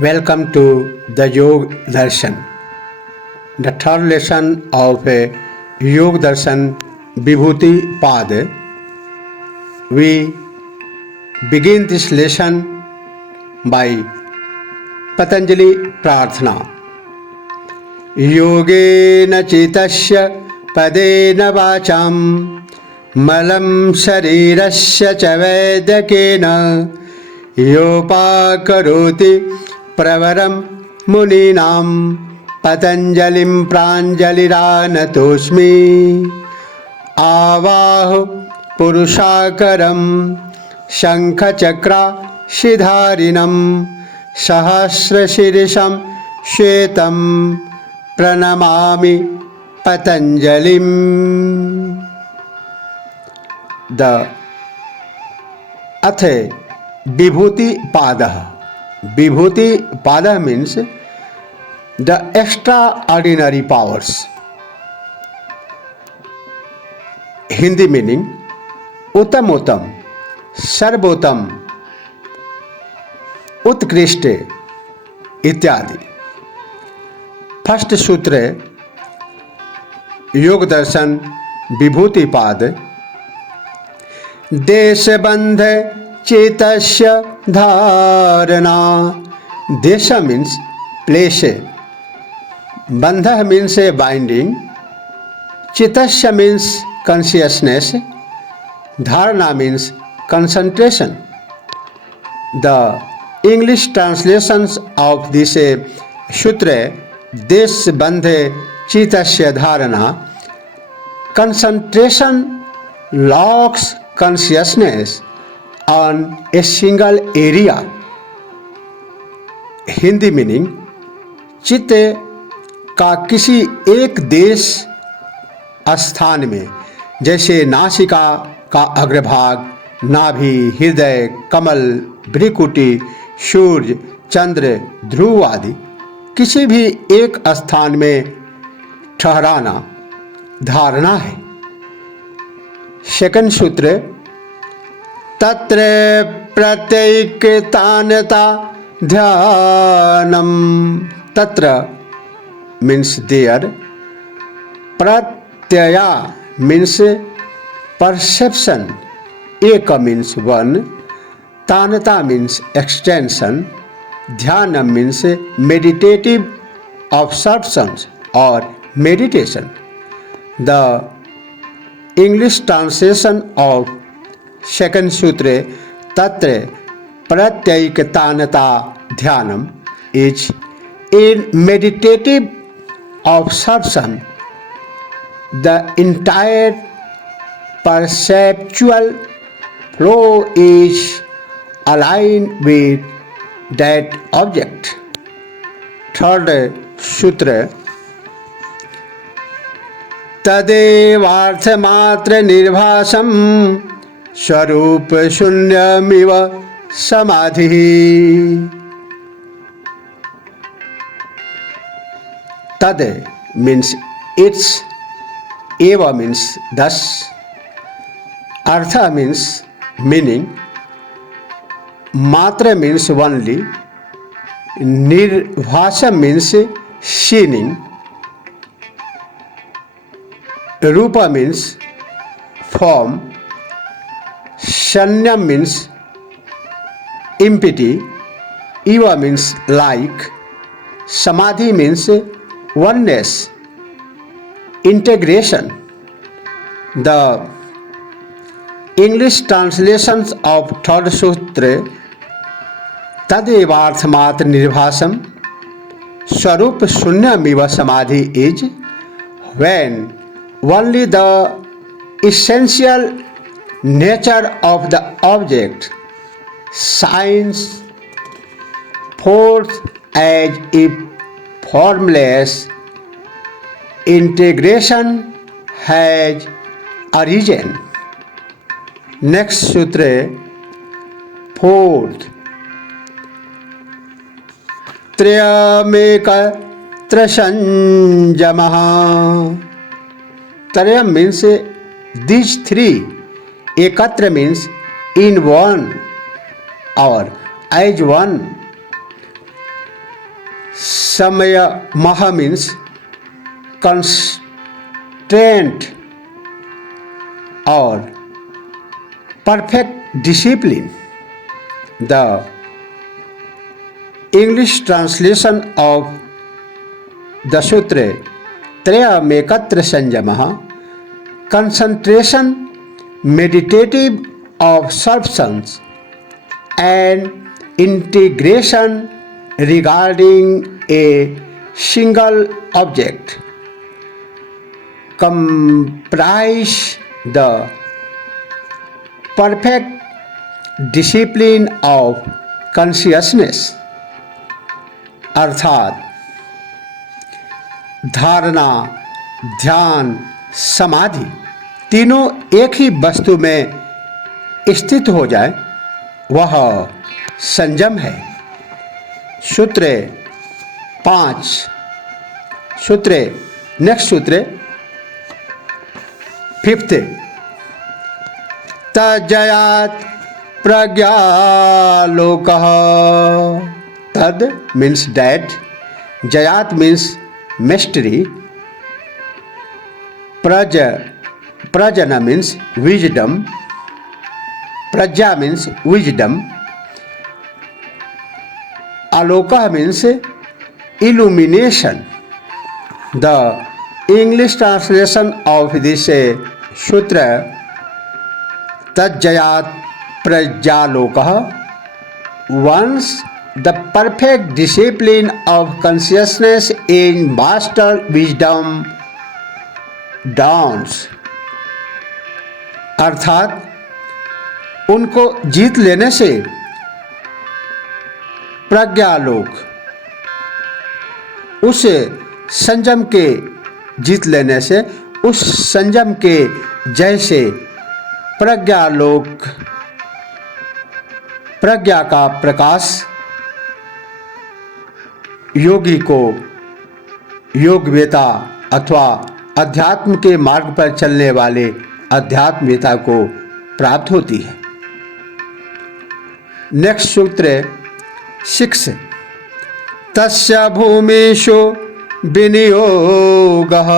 Welcome to the Yoga Darshan, the third lesson of Yoga Darshan Vibhuti Pad. We begin this lesson by Patanjali Prarthana. Yogena chitasya padena vacham malam sharirasya cha vedakena yopakaroti प्रवरम मुनीनां पतंजलिं प्राञ्जलिरानतोऽस्मि आवाह पुरुषाकरं शङ्खचक्राशिधारिणं सहस्रशीर्षं श्वेतं प्रणमामि पतंजलिं. The अथ विभूति पादः. Vibhuti Pada means the extraordinary powers. Hindi meaning Uttam Uttam, Sarvottam, Utkrishte इत्यादि. First सूत्र योग दर्शन विभूति पाद. देश बंध चेतस्य धारणा. Desha means place, bandha means a binding, chitasya means consciousness, dharana means concentration. The English translations of this sutra, desh bandhe chitasya dharana, concentration locks consciousness on a single area. Hindi meaning चित्त का किसी एक देश स्थान में, जैसे नासिका का अग्रभाग, नाभि, हृदय, कमल, भ्रिकुटी, सूर्य, चंद्र, ध्रुव आदि किसी भी एक स्थान में ठहराना धारणा है. सेकंड सूत्र तत्र प्रत्यैकतानता ध्यानम. तत्र means there, pratyaya means perception, eka means one, tanata means extension, dhyanam means meditative absorption or meditation. The English translation of second sutra tatra pratyaikanata dhyanam is in meditative absorption. The entire perceptual flow is aligned with that object. Third sutra तदेवार्थमात्र निर्भासम स्वरूप शून्यमिव समाधि. तद means its, eva means thus, artha means meaning, matra means only, nirvasa means seeing, Rupa means form, Shanya means empty, Eva means like, Samadhi means oneness, integration. The English translations of third sutra Tadevarthmat nirvasam Swarup Shunyamiva Samadhi is when only the essential nature of the object shines forth as if formless integration has arisen. Next sutra, fourth. Triyameka trasanjamaha. Trayam means these three. Ekatra means in one or as one. समय मह means constraint or perfect discipline. The English translation of the Sutra Trayamekatra Sanjamah, concentration, meditative absorptions, and integration regarding a single object comprise the perfect discipline of consciousness. अर्थात धारणा, ध्यान, समाधि तीनों एक ही वस्तु में स्थित हो जाए, वह संयम है। सूत्र 5 सूत्र नेक्स्ट सूत्र 5th तज्जयात् प्रज्ञालोकः। तद means that, जयात means mastery, prajana means wisdom, prajya means wisdom, aloka means illumination. The English translation of this sutra tajjayat prajalokah, once the perfect discipline of consciousness in master wisdom dawns. अर्थात उनको जीत लेने से प्रज्ञालोक, उस संयम के जीत लेने से, उस संयम के जैसे प्रज्ञालोक, प्रज्ञा का प्रकाश योगी को, योगवेता अथवा अध्यात्म के मार्ग पर चलने वाले अध्यात्मवेता को प्राप्त होती है। नेक्स्ट सूत्र 6 तस्य भूमिषु विनियोगः।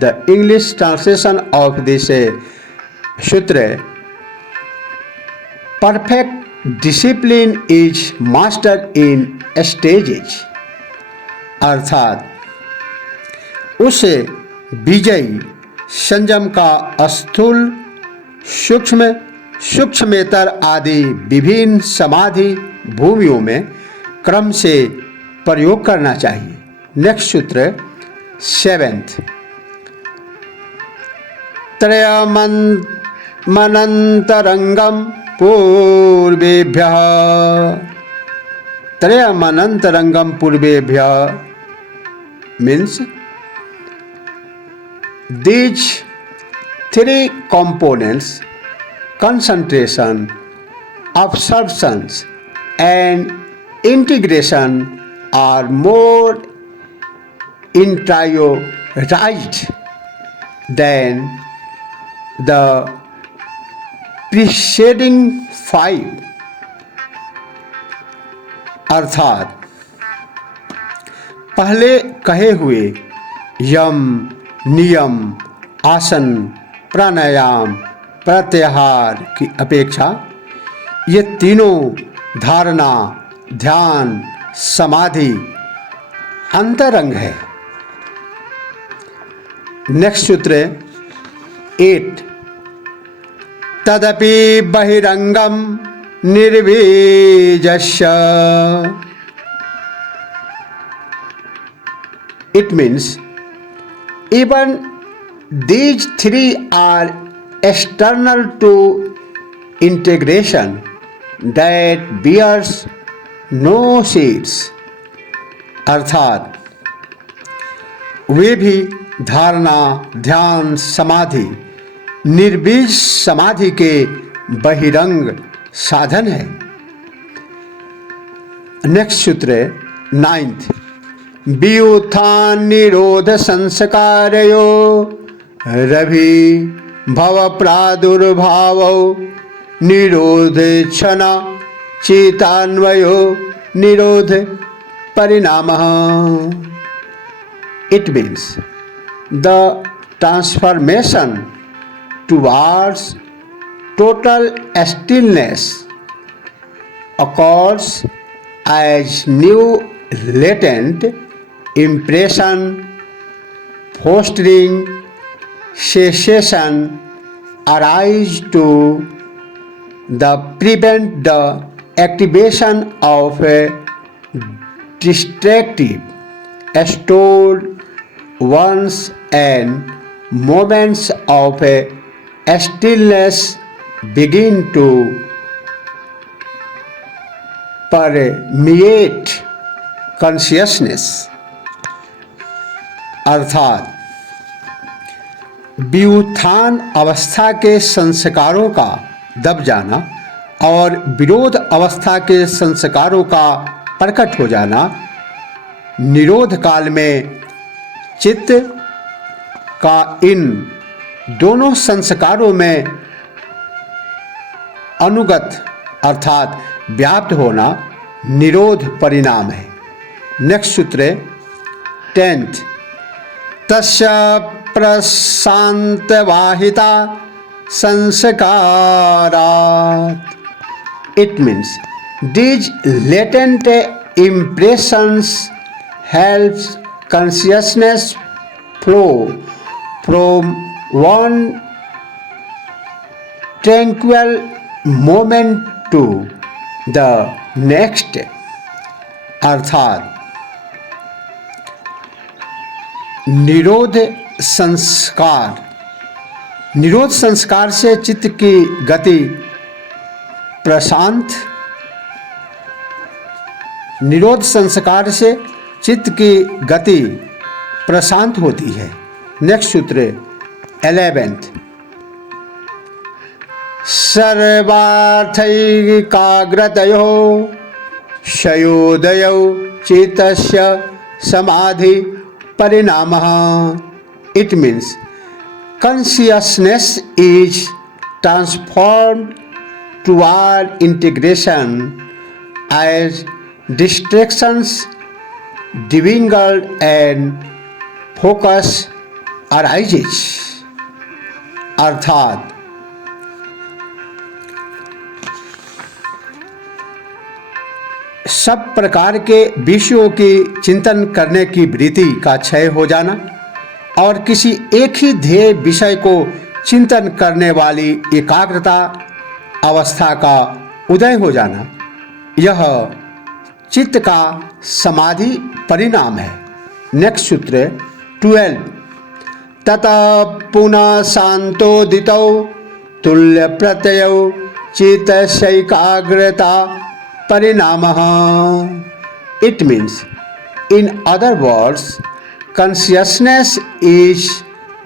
The English translation of this sutra perfect discipline is master in stages. अर्थात उस विजयी संयम का स्थूल, सूक्ष्म, सूक्ष्मेतर आदि विभिन्न समाधि भूमियों में क्रम से प्रयोग करना चाहिए। नेक्स्ट सूत्र 7th त्रयमनंतरंगम पूर्वेभ्यः। त्रयमनंतरंगम पूर्वेभ्यः means these 3 components, concentration, absorptions and integration, are more interiorized than the preceding 5। अर्थात पहले कहे हुए यम, नियम, आसन, प्राणायाम, प्रत्याहार की अपेक्षा ये तीनों धारणा, ध्यान, समाधि अंतरंग है। नेक्स्ट सूत्र 8 तदपि बहिरंगम निर्बीजस्य। It means even these 3 are external to integration that bears no seeds। अर्थात वे भी धारणा, ध्यान, समाधि निर्बीज समाधि के बहिरंग साधन है। नेक्स्ट सूत्र 9th व्युत्थान निरोध संस्कारयो रवि भव प्रादुर्भावो निरोध क्षण चेतान्वयो निरोध। parinamah. It means the transformation towards total stillness occurs as new latent impression fostering cessation arise to the prevent the activation of a distractive stored once and moments of a stillness begin to permeate consciousness. अर्थात व्युत्थान अवस्था के संस्कारों का दब जाना और विरोध अवस्था के संस्कारों का प्रकट हो जाना निरोध काल में चित्त का इन दोनों संस्कारों में अनुगत अर्थात व्याप्त होना निरोध परिणाम है। नेक्स्ट सूत्र 10th तस्य प्रशांत वाहिता संस्कारात्। It means these latent impressions helps consciousness flow from one tranquil moment to the next. अर्थात निरोध संस्कार से चित्त की गति प्रशांत निरोध संस्कार से चित्त की गति प्रशांत होती है। नेक्स्ट सूत्र 11th सर्वार्थैकाग्रतयो क्षयोदयो चित्तस्य समाधि परिणामः। It means consciousness is transformed toward integration as distractions dwindle and focus arises. अर्थात सब प्रकार के विषयों की चिंतन करने की वृत्ति का क्षय हो जाना और किसी एक ही ध्येय विषय को चिंतन करने वाली एकाग्रता अवस्था का उदय हो जाना यह चित्त का समाधि परिणाम है। नेक्स्ट सूत्र 12 ततः पुनः शांतोदितौ तुल्य प्रत्ययौ चित्तस्यैकाग्रता परिणामः। It means in other words consciousness is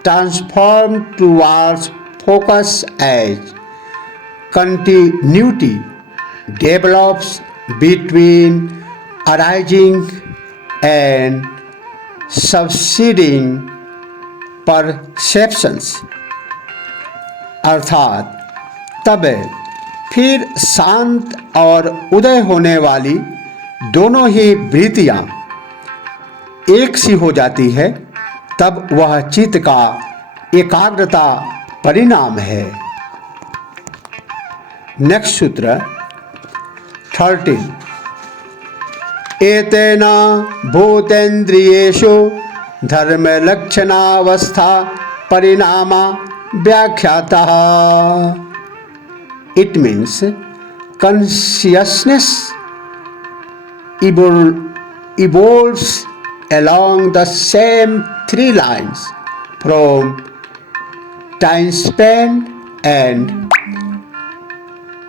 transformed towards focus as continuity develops between arising and succeeding perceptions. अर्थात तब फिर शांत और उदय होने वाली दोनों ही वृत्तियाँ एक सी हो जाती है तब वह चित्त का एकाग्रता परिणाम है। नेक्स्ट सूत्र 13 एतेन भूतेन्द्रियेषु धर्म लक्षणावस्था परिणामा व्याख्यातः। It means consciousness evolves along the same three lines from time span and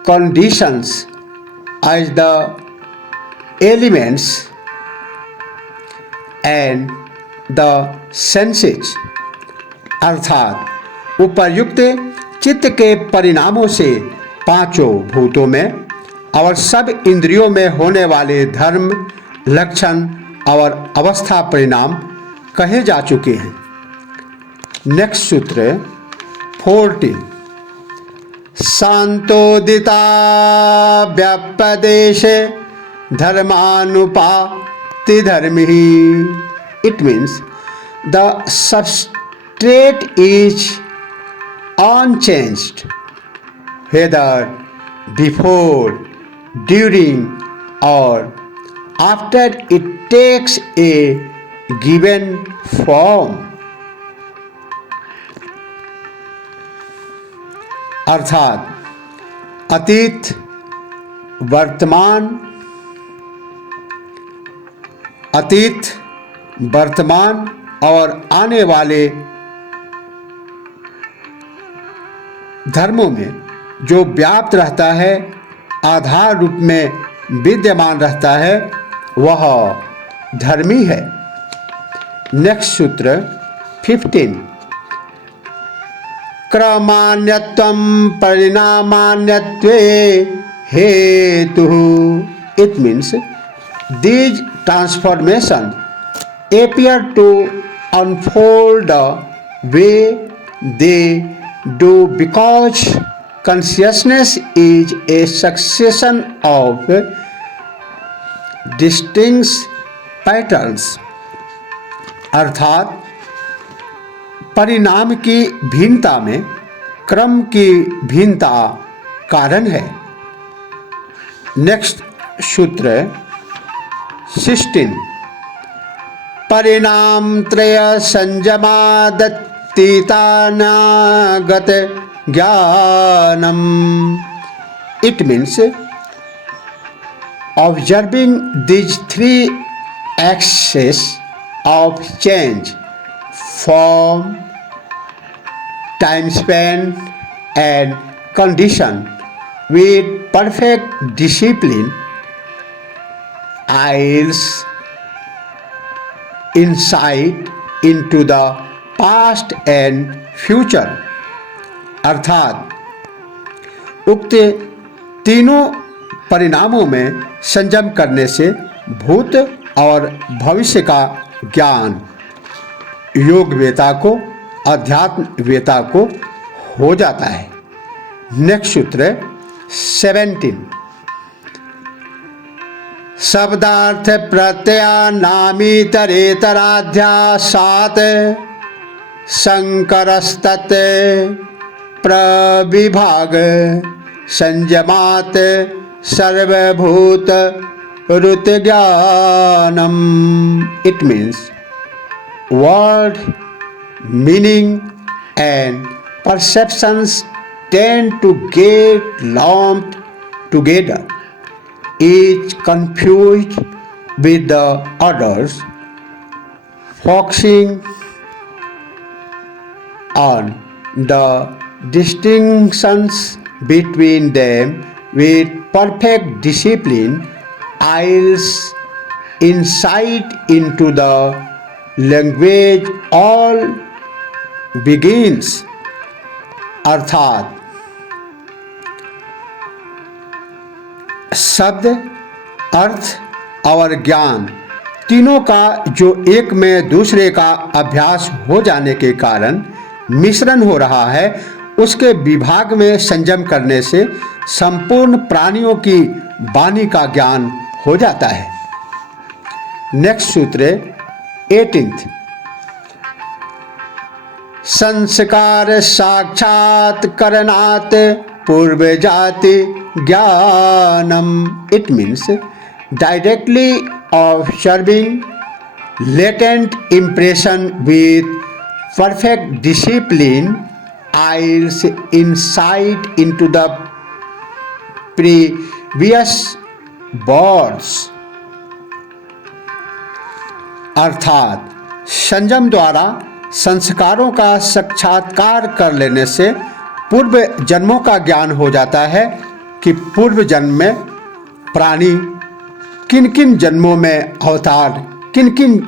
conditions as the elements and the senses. अर्थात उपर्युक्त चित्त के परिणामों से पांचों भूतों में और सब इंद्रियों में होने वाले धर्म लक्षण और अवस्था परिणाम कहे जा चुके हैं। नेक्स्ट सूत्र 14 शांतोदिता व्यापदेश धर्मानुपा Tridharmihi. It means the substrate is unchanged, whether before, during, or after it takes a given form. अर्थात अतीत, वर्तमान और आने वाले धर्मों में जो व्याप्त रहता है, आधार रूप में विद्यमान रहता है, वह धर्मी है। नेक्स्ट सूत्र 15। क्रमान्यत्वं परिणामान्यत्वे हेतुः। It means these transformations appear to unfold the way they do because consciousness is a succession of distinct patterns. अर्थात परिणाम की भिन्नता में क्रम की भिन्नता कारण है। नेक्स्ट सूत्र 16। परिणाम त्रय संयमादतीतानागत ज्ञानम। It means observing these three axes of change, form, time span and condition with perfect discipline yields insight into the past and future. अर्थात उक्त तीनों परिणामों में संयम करने से भूत और भविष्य का ज्ञान योगवेता को, अध्यात्मवेता को हो जाता है। नेक्स्ट सूत्र 17। शब्दार्थ प्रत्ययानामितरेतराध्यासात् संकरस्तत् प्रविभाग संयमात् सर्वभूत ऋतज्ञानम। It means word, meaning and perceptions tend to get lumped together, each confused with the others, focusing on the distinctions between them with perfect discipline yields insight into the language all begins. अर्थात शब्द, अर्थ और ज्ञान तीनों का जो एक में दूसरे का अभ्यास हो जाने के कारण मिश्रण हो रहा है, उसके विभाग में संयम करने से संपूर्ण प्राणियों की वाणी का ज्ञान हो जाता है। नेक्स्ट सूत्र 18। संस्कार साक्षात्करणात् पूर्व जाति ज्ञानम। It means directly observing latent impression with perfect discipline yields insight into the previous births। अर्थात संयम द्वारा संस्कारों का साक्षात्कार कर लेने से पूर्व जन्मों का ज्ञान हो जाता है कि पूर्व जन्म में प्राणी किन किन जन्मों में अवतार, किन किन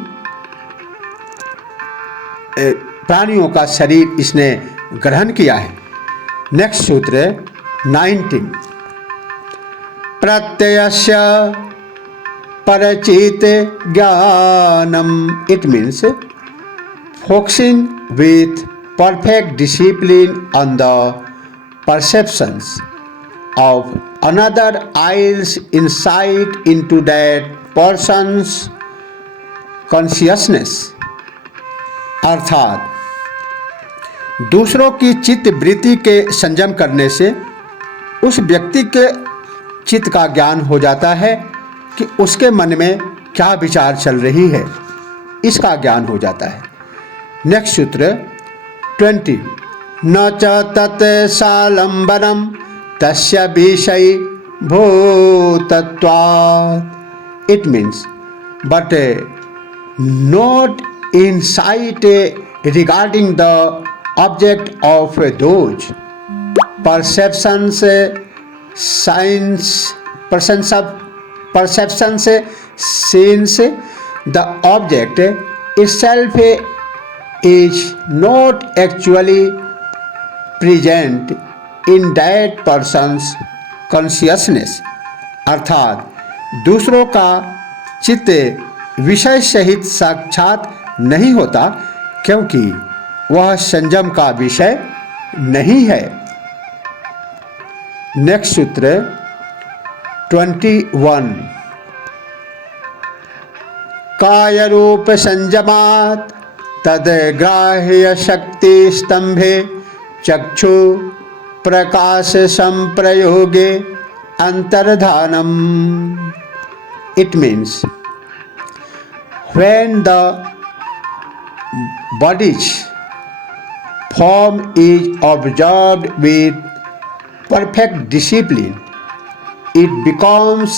प्राणियों का शरीर इसने ग्रहण किया है। नेक्स्ट सूत्र 19। प्रत्ययस्य परचित ज्ञानम। It means focusing with perfect discipline on the perceptions of another yields insight into that person's consciousness, अर्थात दूसरों की चित्त वृत्ति के संयम करने से उस व्यक्ति के चित्त का ज्ञान हो जाता है कि उसके मन में क्या विचार चल रही है, इसका ज्ञान हो जाता है। नेक्स्ट सूत्र 20, न च तत् सालंबनम तस्य विषय भूतत्वात्। It means but not insight regarding the object of those perceptions since the object itself is not actually present in that person's consciousness। अर्थात दूसरों का चित्त विषय सहित साक्षात नहीं होता क्योंकि वह संयम का विषय नहीं है। नेक्स्ट सूत्र 21, काय रूप संयमात् तद ग्राह्य शक्ति स्तंभे चक्षु प्रकाश संप्रयोगे अंतर्धानम। It means when the body's form is observed with perfect discipline, it becomes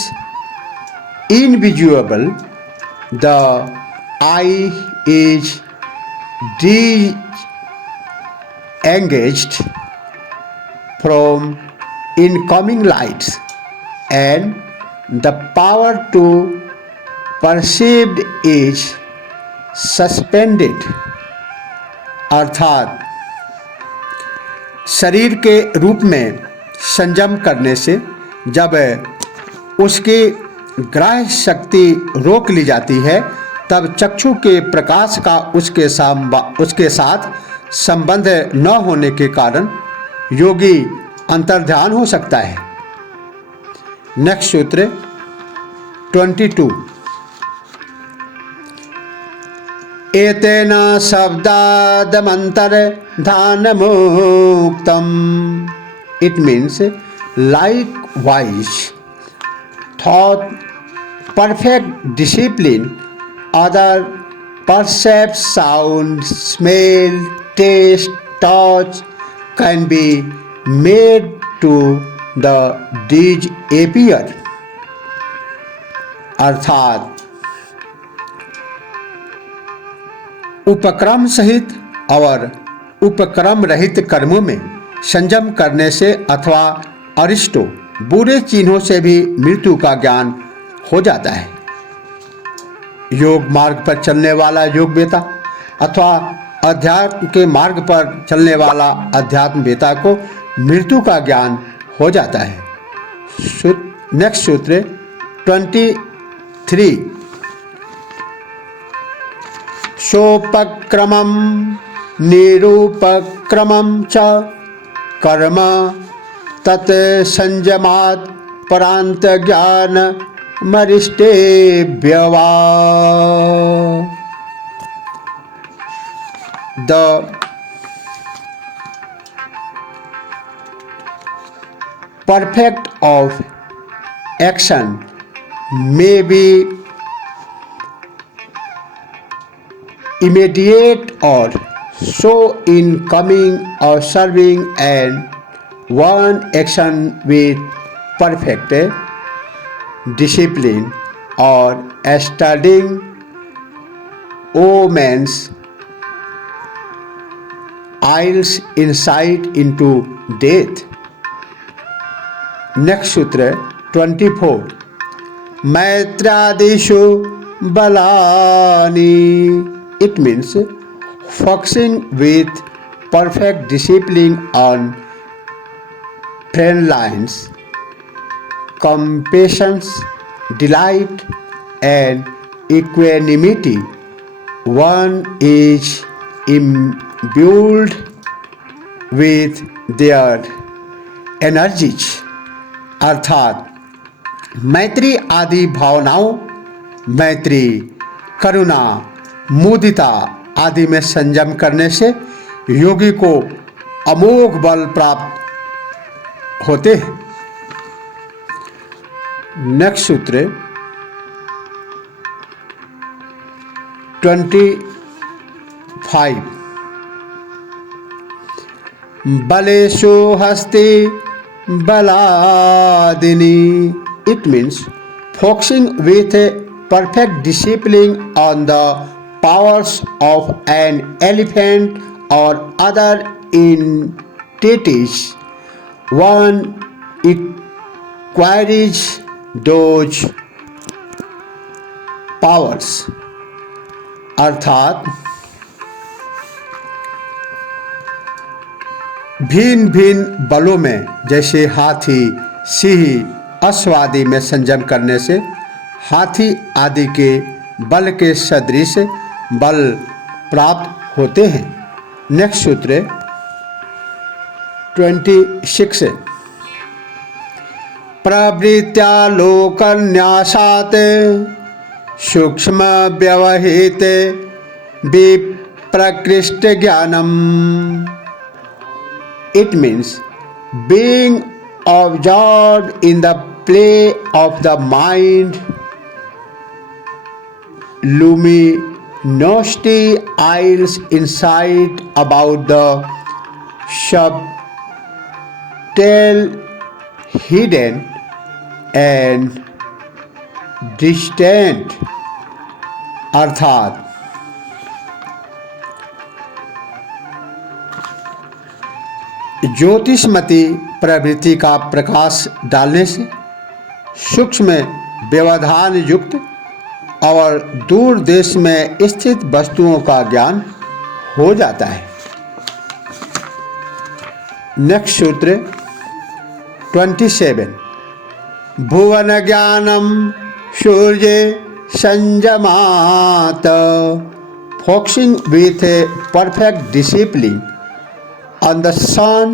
invisible. The eye is disengaged from incoming lights and the power to perceived is suspended। अर्थात शरीर के रूप में संयम करने से जब उसकी ग्राह्य शक्ति रोक ली जाती है तब चक्षु के प्रकाश का उसके साथ संबंध न होने के कारण योगी अंतर्ध्यान हो सकता है। नेक्स्ट सूत्र 22, एतेन शब्दादमन्तर्धानमुक्तम्। It means likewise thought perfect discipline other percepts sound, smell, taste, touch can be made to the disappear। अर्थात उपक्रम सहित और उपक्रम रहित कर्मों में संयम करने से अथवा अरिष्टों बुरे चिन्हों से भी मृत्यु का ज्ञान हो जाता है। योग मार्ग पर चलने वाला योगवेता अथवा अध्यात्म के मार्ग पर चलने वाला अध्यात्मवेता को मृत्यु का ज्ञान हो जाता है। नेक्स्ट सूत्र 23, सोपक्रमं निरूपक्रमं च कर्म तत् संयमात् परांत ज्ञान मरिष्टेभ्यवा। The perfect of action may be immediate or so in coming or serving and one action with perfect discipline or studying omens eyes insight into death। Next सूत्र 24, मैत्रादिषु बलानि। It means focusing with perfect discipline on trend lines, compassion, delight, and equanimity. One is imbued with their energies। अर्थात मैत्री आदि भावनाओं, मैत्री, करुणा, मुदिता आदि में संयम करने से योगी को अमोघ बल प्राप्त होते हैं। नेक्स्ट सूत्र 25। बलेषु हस्ति बलादिनी। It means focusing with a perfect discipline on the powers of an elephant or other entities. One acquires those powers. अर्थात भिन्न भिन्न बलों में जैसे हाथी, सिंह, अश्व आदि में संयम करने से हाथी आदि के बल के सदृश बल प्राप्त होते हैं। नेक्स्ट सूत्र 26। प्रवृत्त्या लोकन्यासात् सूक्ष्म व्यवहित विप्रकृष्ट ज्ञानम। It means being absorbed in the play of the mind, luminosity eyes insight about the subtle, hidden and distant। अर्थात ज्योतिषमती प्रवृत्ति का प्रकाश डालने से सूक्ष्म व्यवधान युक्त और दूर देश में स्थित वस्तुओं का ज्ञान हो जाता है। नेक्स्ट सूत्र 27। भुवन ज्ञानम सूर्य संयमात। Focusing with a perfect discipline on the sun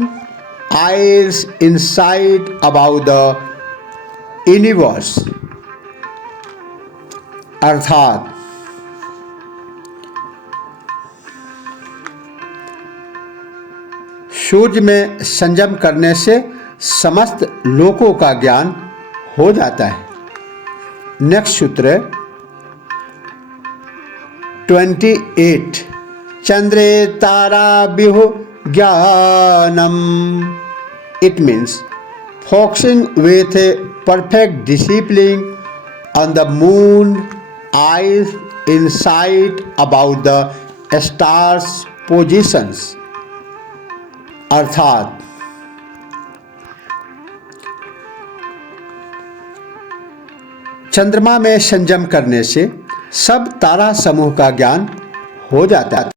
eyes insight about the universe। अर्थात सूर्य में संयम करने से समस्त लोकों का ज्ञान हो जाता है। नेक्स्ट सूत्र 28। चंद्रे तारा बिहु ज्ञानम। It means focusing with a perfect discipline on the moon eyes insight about the stars positions। अर्थात चंद्रमा में संयम करने से सब तारा समूह का ज्ञान हो जाता है।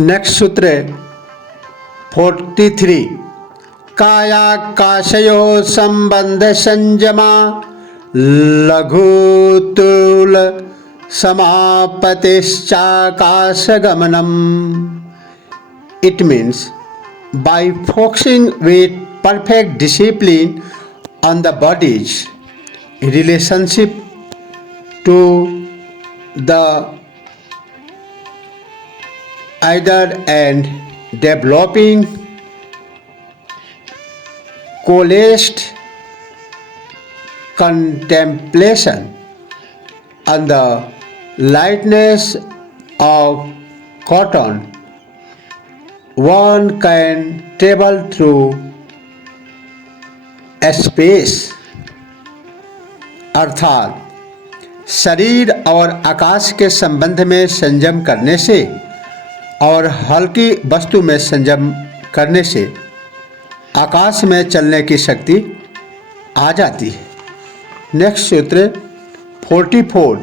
नेक्स्ट सूत्र 43 कायाकाशयो संबंध संयमा लघुतुल समापतिश्चाकाशगमनम. It means by focusing with perfect discipline on the body's relationship to the other and developing coalesced contemplation on the lightness of cotton, one can travel through space. अर्थात शरीर और आकाश के संबंध में संयम करने से और हल्की वस्तु में संयम करने से आकाश में चलने की शक्ति आ जाती है. नेक्स्ट सूत्र 44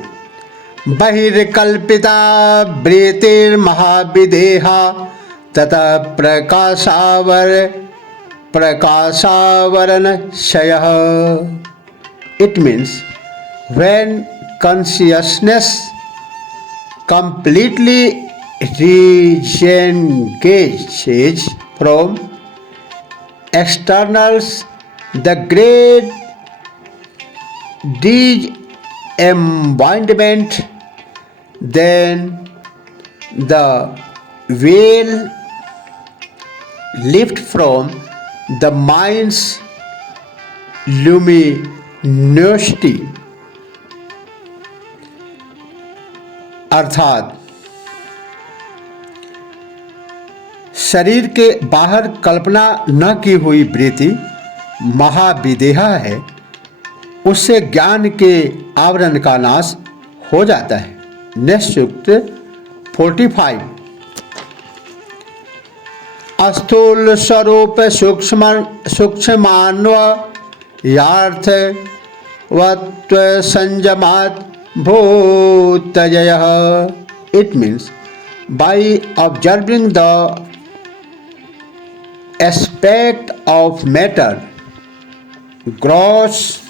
बहिर्कल्पिता वृत्तिर्महाविदेहा तथा प्रकाशावरण क्षयः. It means when consciousness completely disengages from externals, the great disembodiment, then the veil lift from the mind's luminosity. अर्थात शरीर के बाहर कल्पना न की हुई वृत्ति महाविदेहा है, उससे ज्ञान के आवरण का नाश हो जाता है. नेक्स्ट सूत्र 45 स्थूल स्वरूप सूक्ष्मान्वयार्थवत्व संयमात् भूतयः. It means by observing the aspect of matter, gross,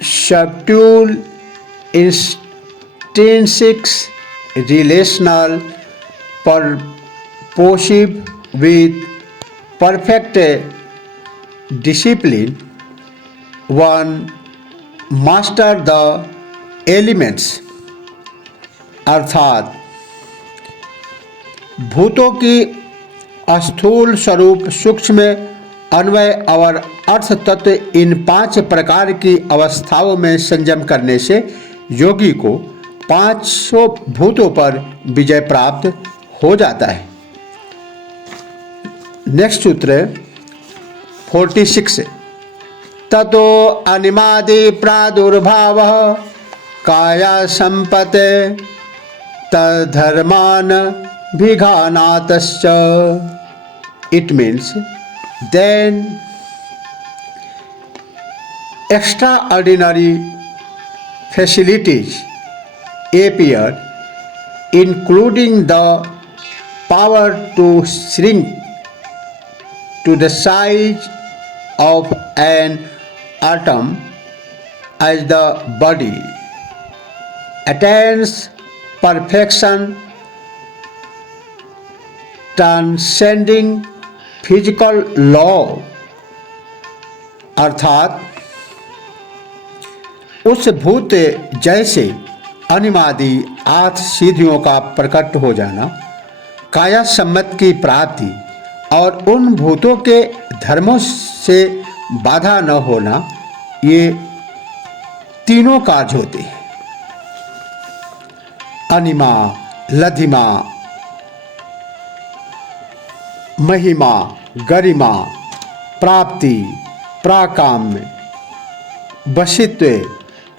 subtle, intrinsic, relational, purposive with perfect discipline, one master the elements. अर्थात भूतों की स्थूल स्वरूप, सूक्ष्म, अन्वय और अर्थ तत्व, इन 5 प्रकार की अवस्थाओं में संयम करने से योगी को 500 भूतों पर विजय प्राप्त हो जाता है. नेक्स्ट सूत्र 46 ततो अनिमादि प्रादुर्भावः काया संपते तद्धर्मान विघानातश्च. It means then extraordinary facilities appear, including the power to shrink to the size of an atom as the body attains perfection, transcending physical law. अर्थात उस भूत जैसे अनिमादि 8 सिद्धियों का प्रकट हो जाना, काया सम्मत की प्राप्ति और उन भूतों के धर्मों से बाधा न होना, ये तीनों कार्य होते हैं. अनिमा, लधिमा, महिमा, गरिमा, प्राप्ति, प्राकाम्य, वशित्व,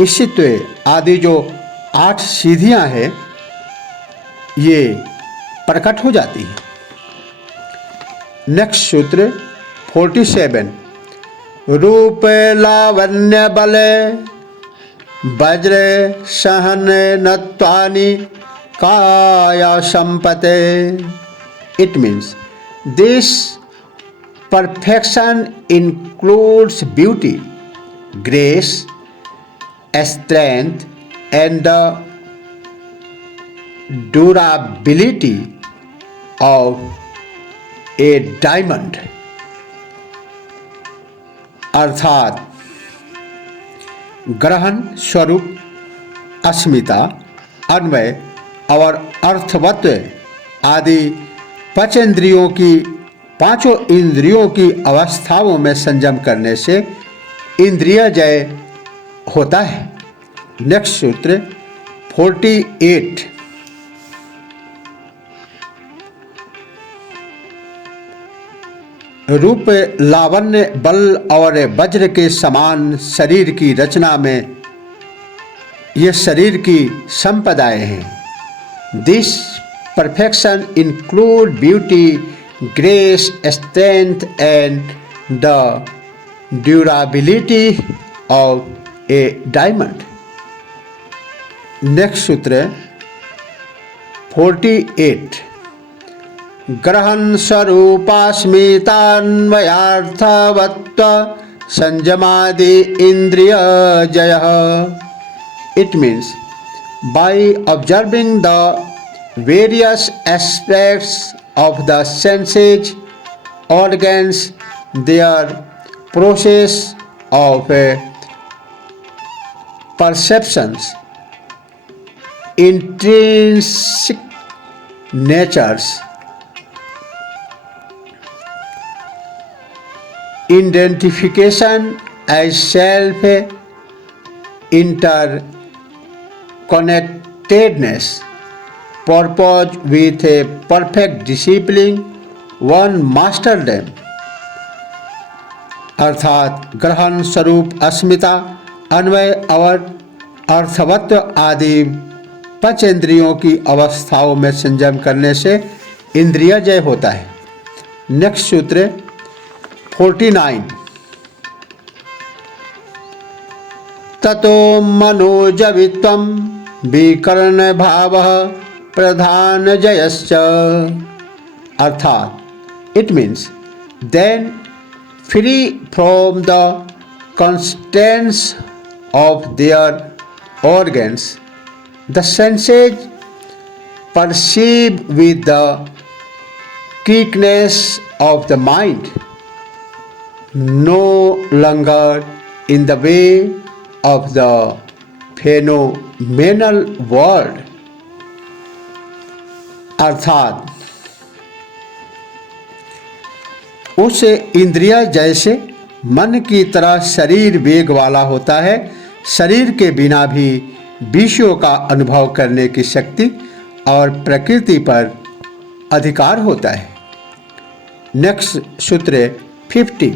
ईशित्व आदि जो 8 सिद्धियां हैं, ये प्रकट हो जाती है. नेक्स्ट सूत्र 47 रूप लावण्य बल वज्र सहन नत्वानि kaya sampate. It means this perfection includes beauty, grace, strength, and the durability of a diamond. अर्थात ग्रहण, स्वरूप, अस्मिता, अन्वय और अर्थवत्व आदि पांचों इंद्रियों की अवस्थाओं में संयम करने से इंद्रिय जय होता है। नेक्स्ट सूत्र 48। रूप, लावण्य, बल और वज्र के समान शरीर की रचना में ये शरीर की संपदाएं हैं। This perfection include beauty, grace, strength and the durability of a diamond. Next sutra 48। ग्रहण स्वरूपास्मितान्वयार्थवत्व संयमादि इंद्रिय जय। It means by observing the various aspects of the senses, organs, their process of perceptions, intrinsic natures, identification as self, interconnectedness, purpose with a perfect discipline, one master them। अर्थात ग्रहण, स्वरूप, अस्मिता, अन्वय और अर्थवत्व आदि पंचेंद्रियों की अवस्थाओं में संयम करने से इंद्रिय जय होता है। नेक्स्ट सूत्र 49। ततो मनोजवित्वं विकर्ण भावः प्रधान जयश्च। अर्थात it means then free from the constraints of their organs, the senses perceive with the quickness of the mind, no longer in the way of the phenomenal world। अर्थात उस इंद्रिय जैसे मन की तरह शरीर वेग वाला होता है, शरीर के बिना भी विषयों का अनुभव करने की शक्ति और प्रकृति पर अधिकार होता है। नेक्स्ट सूत्र 50।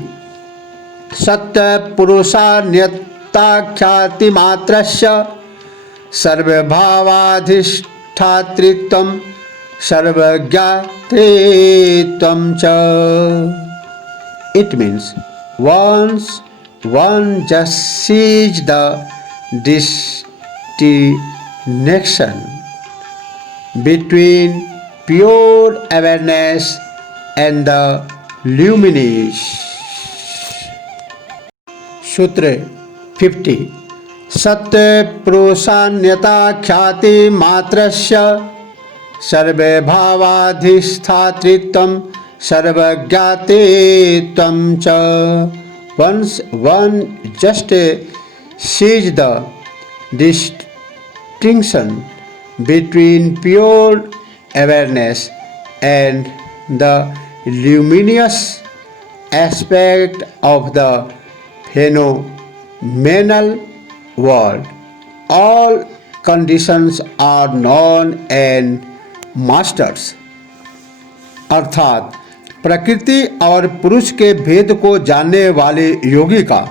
सत्य पुरुषान्यताख्याति मात्रस्य सर्वभावाधिष्ठातृत्वं सर्वज्ञातृत्वं च। It means once one just sees the distinction between pure awareness and the luminous। सूत्र 50। सत्य पुरुषान्यता ख्याति मात्रस्य सर्वभावाधिष्ठातृत्वं सर्वज्ञातृत्वं च। Once one just sees the distinction between pure awareness and the luminous aspect of the phenomenal world, all conditions are known and mastered। अर्थात प्रकृति और पुरुष के भेद को जानने वाले योगी का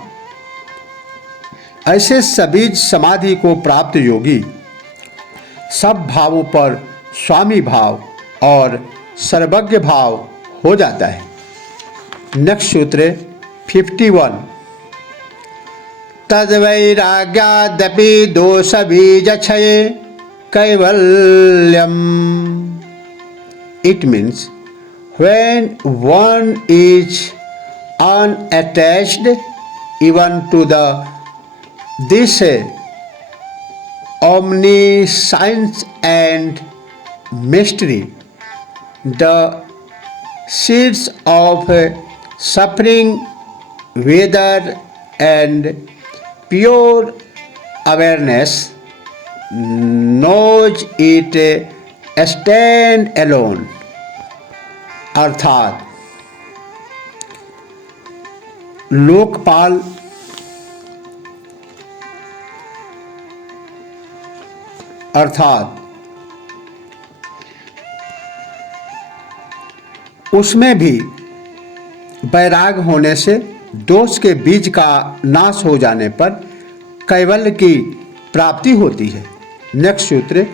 ऐसे सबीज समाधि को प्राप्त योगी सब भावों पर स्वामी भाव और सर्वज्ञ भाव हो जाता है। नेक्स्ट सूत्र 51। तद्वैराग्यादपि दोषबीजक्षये कैवल्यम्. It means when one is unattached even to this omniscience and mystery, the seeds of suffering, whether and pure awareness knows it stand alone. अर्थात लोकपाल अर्थात उसमें भी वैराग होने से दोष के बीज का नाश हो जाने पर कैवल्य की प्राप्ति होती है. नेक्स्ट सूत्र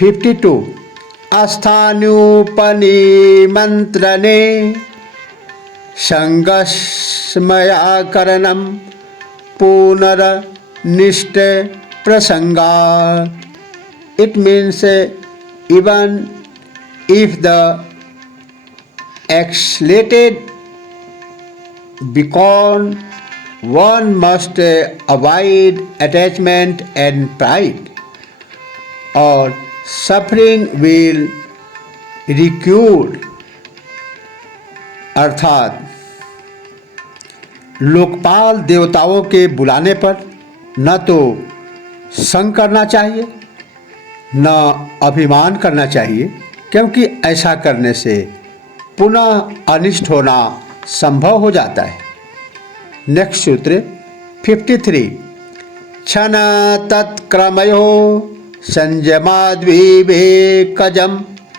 52. अस्थानुपनिमंत्रणे संगस्मयाकरणं पुनर्निष्ठे प्रसंगा. It means even if the excited beacon, one must avoid attachment and pride, or suffering will recur. अर्थात लोकपाल देवताओं के बुलाने पर न तो संग करना चाहिए न अभिमान करना चाहिए, क्योंकि ऐसा करने से पुनः अनिष्ट होना संभव हो जाता है. नेक्स्ट सूत्र 53. क्षण तत्क्रमयो संयमाद्विवेकजं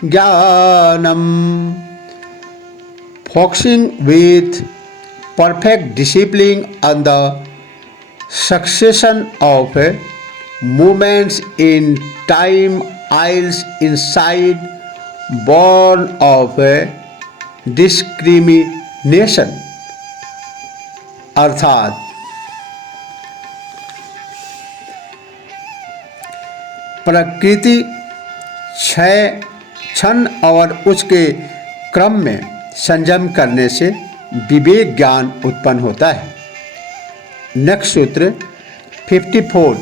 ज्ञानम. Focusing with perfect discipline on the succession of movements in time isles inside born of discrimination. अर्थात प्रकृति क्षय क्षण और उसके क्रम में संयम करने से विवेक ज्ञान उत्पन्न होता है. नेक्स्ट सूत्र 54.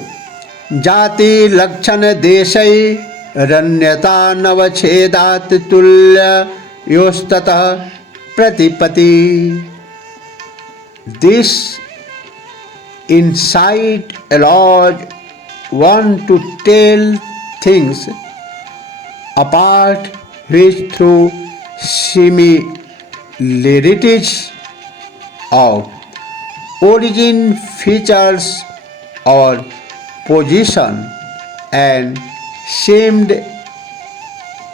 जाति लक्षण देशै रण्यता नवच्छेदात् तुल्य योस्ततः प्रतिपति. This insight allows one to tell things apart, which through similarities of origin, features or position and seemed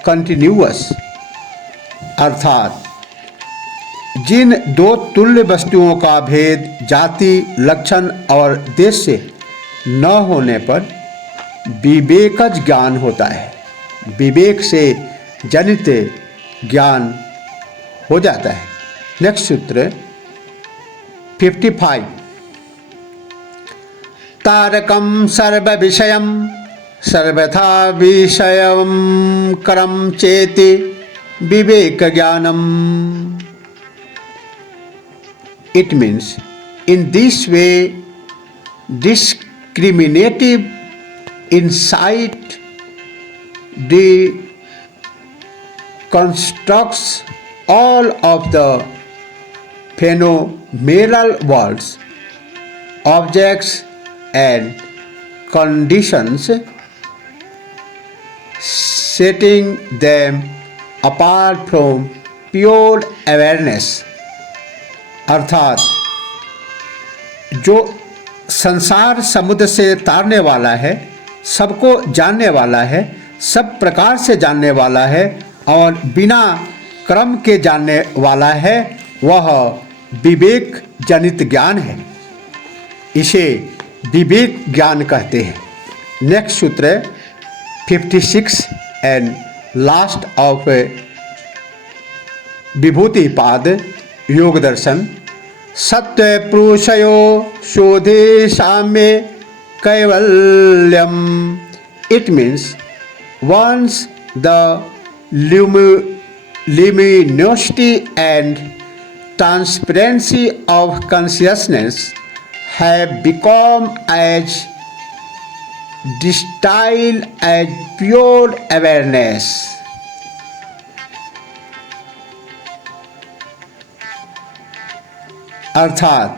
continuous. अर्थात जिन दो तुल्य वस्तुओं का भेद जाति लक्षण और देश से न होने पर विवेकज ज्ञान होता है. विवेक से जनित ज्ञान हो जाता है. नेक्स्ट सूत्र 55. तारकं सर्व विषयं सर्वथा विषयं करं चेति विवेक ज्ञानम. It means in this way discriminative insight deconstructs all of the phenomenal worlds, objects and conditions, setting them apart from pure awareness. अर्थात जो संसार समुद्र से तारने वाला है, सबको जानने वाला है, सब प्रकार से जानने वाला है और बिना क्रम के जानने वाला है, वह विवेक जनित ज्ञान है. इसे विवेक ज्ञान कहते हैं. नेक्स्ट सूत्र 56 एंड लास्ट ऑफ विभूतिपाद योग दर्शन. सत्य पुरुषयो शोधे साम्ये kaivalyam. It means once the luminosity and transparency of consciousness have become as distilled as pure awareness. अर्थात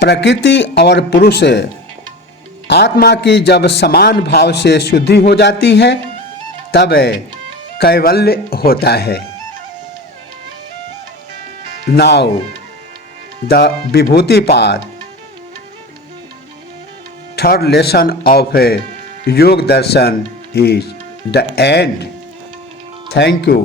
प्रकृति और पुरुष आत्मा की जब समान भाव से शुद्धि हो जाती है तब कैवल्य होता है. नाउ द विभूति पाद, third lesson of yoga Darshan is the end. Thank you.